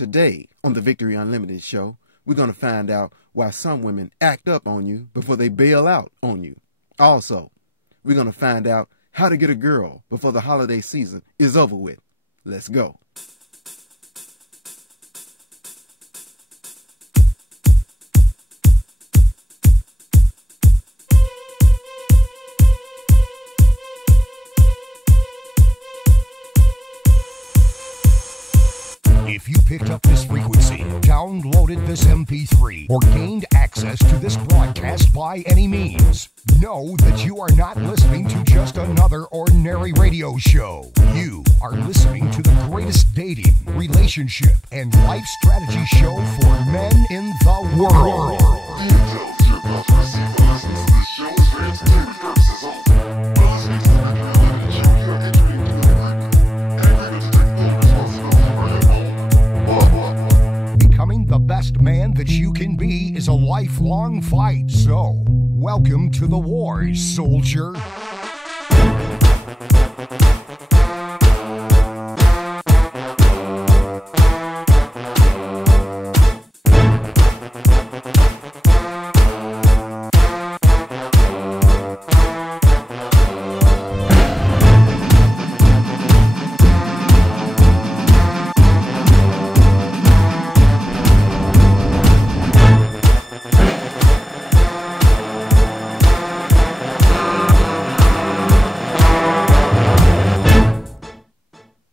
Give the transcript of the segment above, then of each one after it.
Today, on the Victory Unlimited show, we're going to find out why some women act up on you before they bail out on you. Also, we're going to find out how to get a girl before the holiday season is over with. Let's go. If you picked up this frequency, downloaded this MP3, or gained access to this broadcast by any means, know that you are not listening to just another ordinary radio show. You are listening to the greatest dating, relationship, and life strategy show for men in the world. Becoming the best man that you can be is a lifelong fight, so welcome to the war, soldier.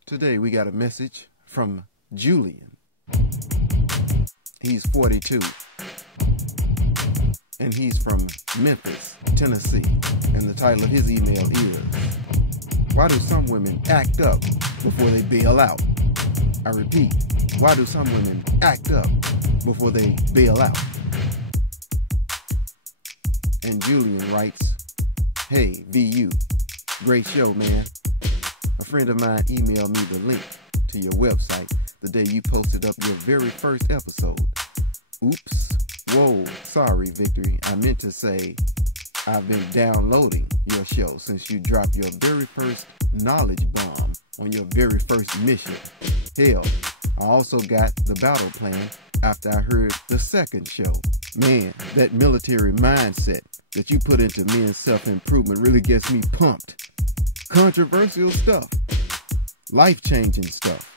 Today we got a message from Julian. He's 42 and he's from Memphis, Tennessee, and the title of his email is, why do some women act up before they bail out? I repeat, why do some women act up before they bail out? And Julian writes, hey, VU, great show, man. A friend of mine emailed me the link to your website the day you posted up your very first episode. Oops. Whoa. Sorry, Victory. I meant to say I've been downloading your show since you dropped your very first knowledge bomb on your very first mission. Hell, I also got the battle plan after I heard the second show. Man, that military mindset that you put into men's self-improvement really gets me pumped. Controversial stuff, life-changing stuff,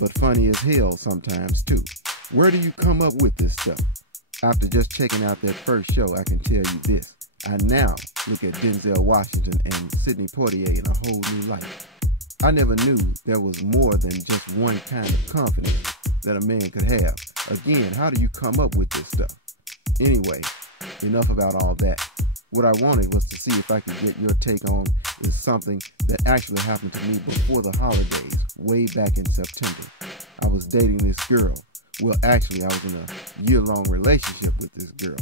but funny as hell sometimes too. Where do you come up with this stuff? After just checking out that first show, I can tell you this. I now look at Denzel Washington and Sidney Poitier in a whole new light. I never knew there was more than just one kind of confidence that a man could have. Again, how do you come up with this stuff? Anyway, enough about all that. What I wanted was to see if I could get your take on is something that actually happened to me before the holidays, way back in September. I was dating this girl. Well, actually, I was in a year-long relationship with this girl.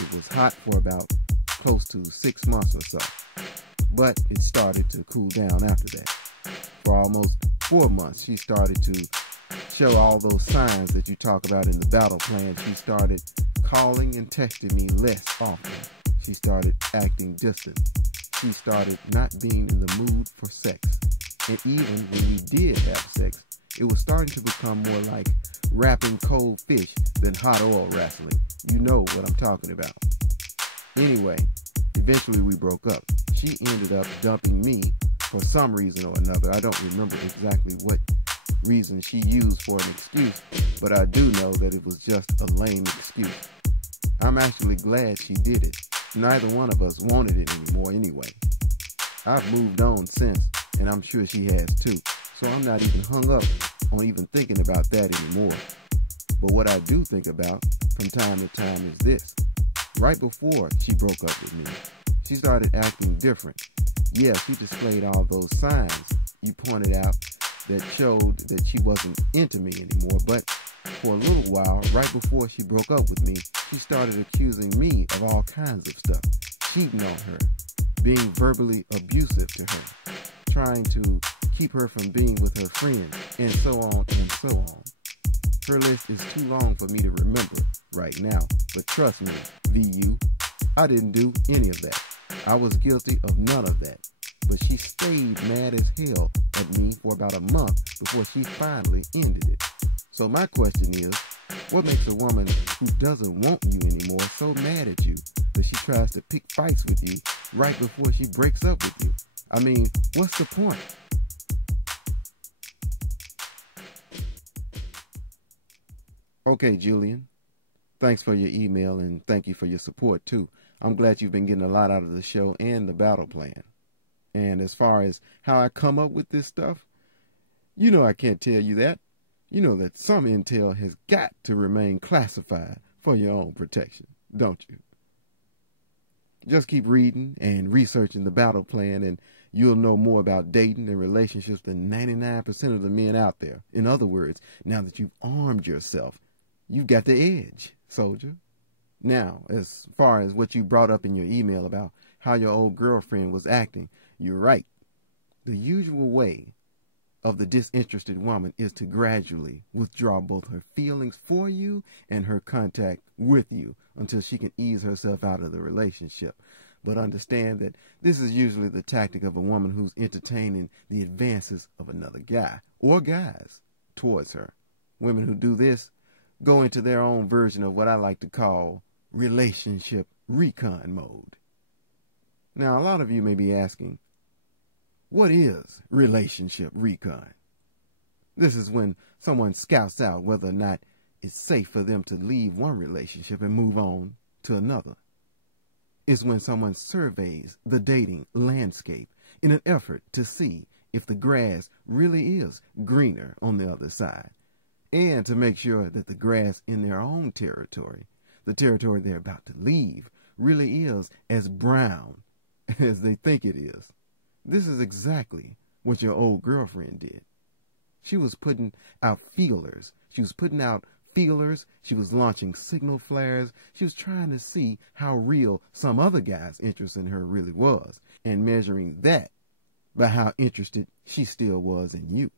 It was hot for about close to 6 months or so, but it started to cool down after that. For almost 4 months, she started to show all those signs that you talk about in the battle plan. She started calling and texting me less often. She started acting distant. She started not being in the mood for sex. And even when we did have sex, it was starting to become more like wrapping cold fish than hot oil wrestling. You know what I'm talking about. Anyway, eventually we broke up. She ended up dumping me for some reason or another. I don't remember exactly what reason she used for an excuse, but I do know that it was just a lame excuse. I'm actually glad she did it. Neither one of us wanted it anymore anyway. I've moved on since, and I'm sure she has too, so I'm not even hung up on even thinking about that anymore. But what I do think about from time to time is this. Right before she broke up with me, she started acting different. Yeah, she displayed all those signs you pointed out that showed that she wasn't into me anymore, but for a little while, right before she broke up with me, she started accusing me of all kinds of stuff, cheating on her, being verbally abusive to her, trying to keep her from being with her friends, and so on and so on. Her list is too long for me to remember right now, but trust me, VU, I didn't do any of that. I was guilty of none of that. But she stayed mad as hell at me for about a month before she finally ended it. So my question is, what makes a woman who doesn't want you anymore so mad at you that she tries to pick fights with you right before she breaks up with you? I mean, what's the point? Okay, Julian. Thanks for your email, and thank you for your support, too. I'm glad you've been getting a lot out of the show and the battle plan. And as far as how I come up with this stuff, you know I can't tell you that. You know that some intel has got to remain classified for your own protection, don't you? Just keep reading and researching the battle plan, and you'll know more about dating and relationships than 99% of the men out there. In other words, now that you've armed yourself, you've got the edge, soldier. Now, as far as what you brought up in your email about how your old girlfriend was acting, you're right. The usual way of the disinterested woman is to gradually withdraw both her feelings for you and her contact with you until she can ease herself out of the relationship. But understand that this is usually the tactic of a woman who's entertaining the advances of another guy or guys towards her. Women who do this go into their own version of what I like to call relationship recon mode. Now, a lot of you may be asking, what is relationship recon? This is when someone scouts out whether or not it's safe for them to leave one relationship and move on to another. It's when someone surveys the dating landscape in an effort to see if the grass really is greener on the other side, and to make sure that the grass in their own territory, the territory they're about to leave, really is as brown as they think it is. This is exactly what your old girlfriend did. She was putting out feelers. She was launching signal flares. She was trying to see how real some other guy's interest in her really was, and measuring that by how interested she still was in you.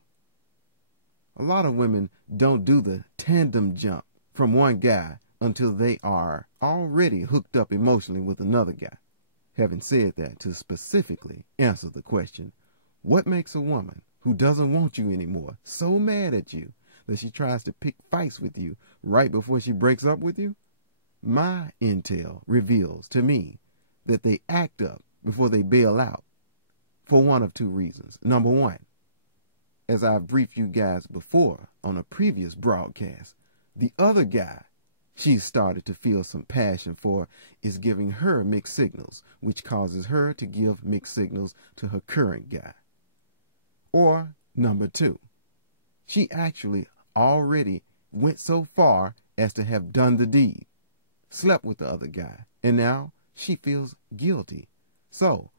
A lot of women don't do the tandem jump from one guy until they are already hooked up emotionally with another guy. Having said that, to specifically answer the question, what makes a woman who doesn't want you anymore so mad at you that she tries to pick fights with you right before she breaks up with you? My intel reveals to me that they act up before they bail out for one of two reasons. Number one, as I've briefed you guys before on a previous broadcast, the other guy she's started to feel some passion for is giving her mixed signals, which causes her to give mixed signals to her current guy. Or number two, she actually already went so far as to have done the deed, slept with the other guy, and now she feels guilty. So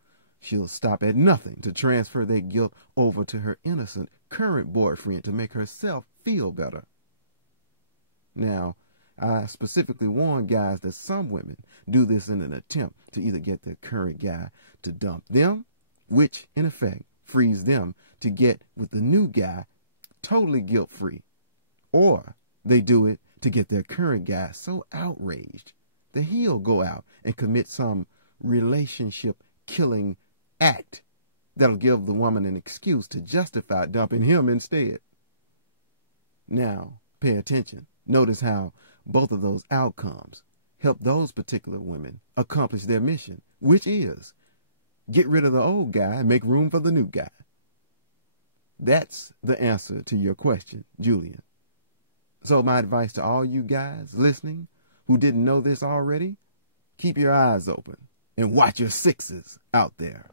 she'll stop at nothing to transfer that guilt over to her innocent current boyfriend to make herself feel better. Now, I specifically warn guys that some women do this in an attempt to either get their current guy to dump them, which in effect frees them to get with the new guy totally guilt-free, or they do it to get their current guy so outraged that he'll go out and commit some relationship-killing act that'll give the woman an excuse to justify dumping him instead. Now, pay attention. Notice how both of those outcomes help those particular women accomplish their mission, which is get rid of the old guy and make room for the new guy. That's the answer to your question, Julian. So my advice to all you guys listening who didn't know this already, keep your eyes open and watch your sixes out there.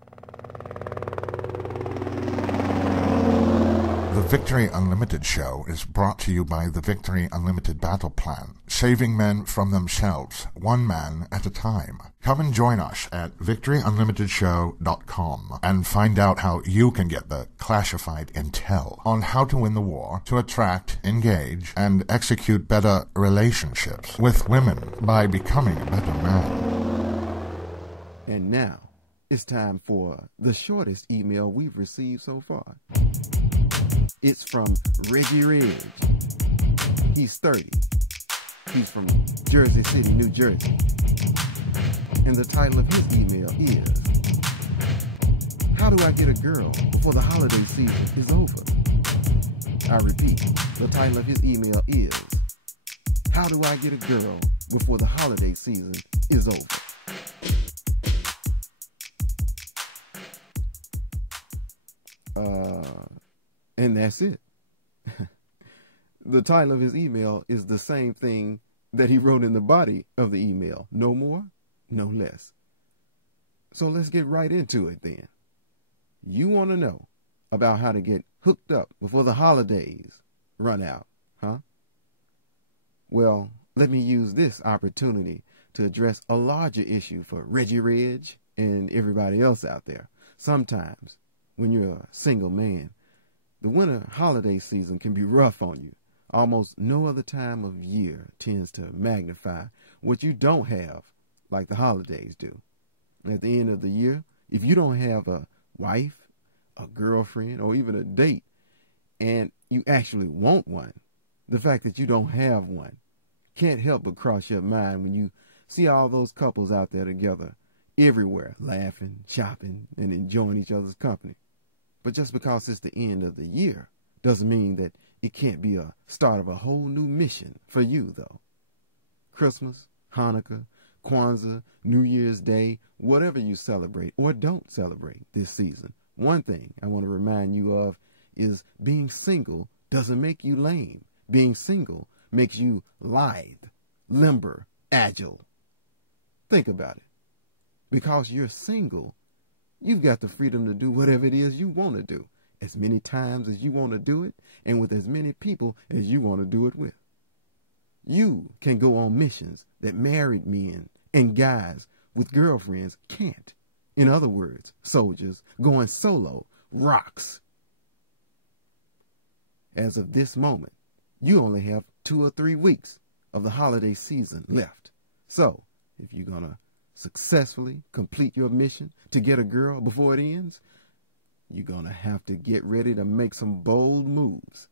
The Victory Unlimited show is brought to you by the Victory Unlimited Battle Plan, saving men from themselves, one man at a time. Come and join us at victoryunlimitedshow.com and find out how you can get the classified intel on how to win the war to attract, engage, and execute better relationships with women by becoming a better man. And now, it's time for the shortest email we've received so far. It's from Reggie Ridge. He's 30. He's from Jersey City, New Jersey. And the title of his email is, How do I get a girl before the holiday season is over? I repeat, The title of his email is, How Do I Get a Girl Before the Holiday Season is Over? And that's it. The title of his email is the same thing that he wrote in the body of the email. No more, no less. So let's get right into it then. You want to know about how to get hooked up before the holidays run out, huh? Well, let me use this opportunity to address a larger issue for Reggie Reg and everybody else out there. Sometimes, when you're a single man, the winter holiday season can be rough on you. Almost no other time of year tends to magnify what you don't have like the holidays do. At the end of the year, if you don't have a wife, a girlfriend, or even a date, and you actually want one, the fact that you don't have one can't help but cross your mind when you see all those couples out there together everywhere, laughing, shopping, and enjoying each other's company. But just because it's the end of the year doesn't mean that it can't be a start of a whole new mission for you, though. Christmas, Hanukkah, Kwanzaa, New Year's Day, whatever you celebrate or don't celebrate this season, one thing I want to remind you of is being single doesn't make you lame. Being single makes you lithe, limber, agile. Think about it. Because you're single, you've got the freedom to do whatever it is you want to do, as many times as you want to do it, and with as many people as you want to do it with. You can go on missions that married men and guys with girlfriends can't. In other words, soldiers, going solo rocks. As of this moment, you only have 2 or 3 weeks of the holiday season left. So, if you're going to successfully complete your mission to get a girl before it ends, you're going to have to get ready to make some bold moves.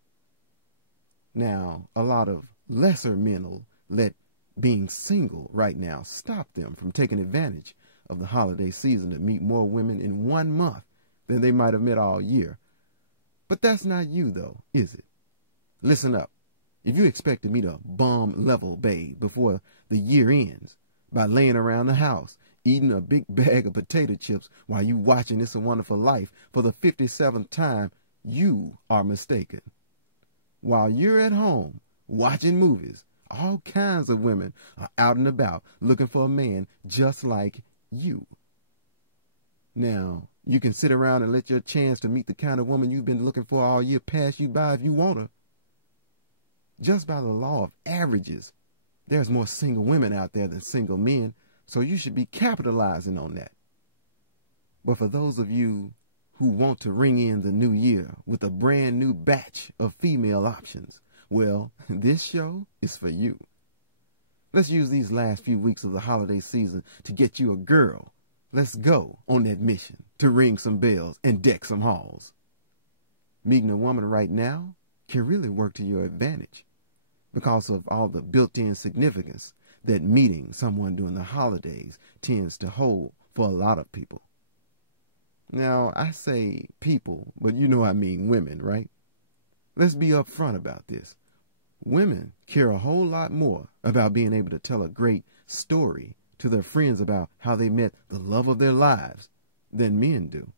Now, a lot of lesser men will let being single right now stop them from taking advantage of the holiday season to meet more women in 1 month than they might have met all year. But that's not you, though, is it? Listen up. If you expect to meet a bum-level babe before the year ends by laying around the house, eating a big bag of potato chips while you watching It's a Wonderful Life for the 57th time, you are mistaken. While you're at home watching movies, all kinds of women are out and about looking for a man just like you. Now, you can sit around and let your chance to meet the kind of woman you've been looking for all year pass you by if you want her. Just by the law of averages, there's more single women out there than single men, so you should be capitalizing on that. But for those of you who want to ring in the new year with a brand new batch of female options, well, this show is for you. Let's use these last few weeks of the holiday season to get you a girl. Let's go on that mission to ring some bells and deck some halls. Meeting a woman right now can really work to your advantage because of all the built-in significance that meeting someone during the holidays tends to hold for a lot of people. Now, I say people, but you know I mean women, right? Let's be upfront about this. Women care a whole lot more about being able to tell a great story to their friends about how they met the love of their lives than men do.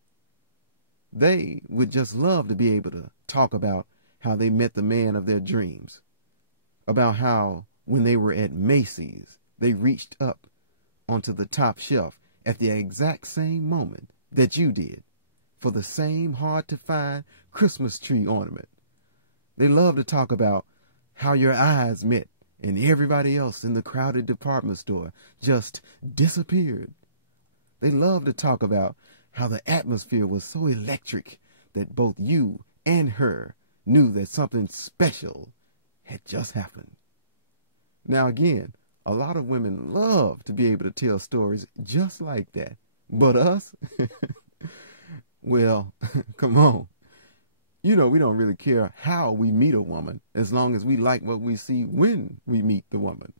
They would just love to be able to talk about how they met the man of their dreams, about how when they were at Macy's, they reached up onto the top shelf at the exact same moment that you did for the same hard-to-find Christmas tree ornament. They love to talk about how your eyes met and everybody else in the crowded department store just disappeared. They love to talk about how the atmosphere was so electric that both you and her knew that something special had just happened. Now again, a lot of women love to be able to tell stories just like that. But us? Well, come on. You know, we don't really care how we meet a woman as long as we like what we see when we meet the woman.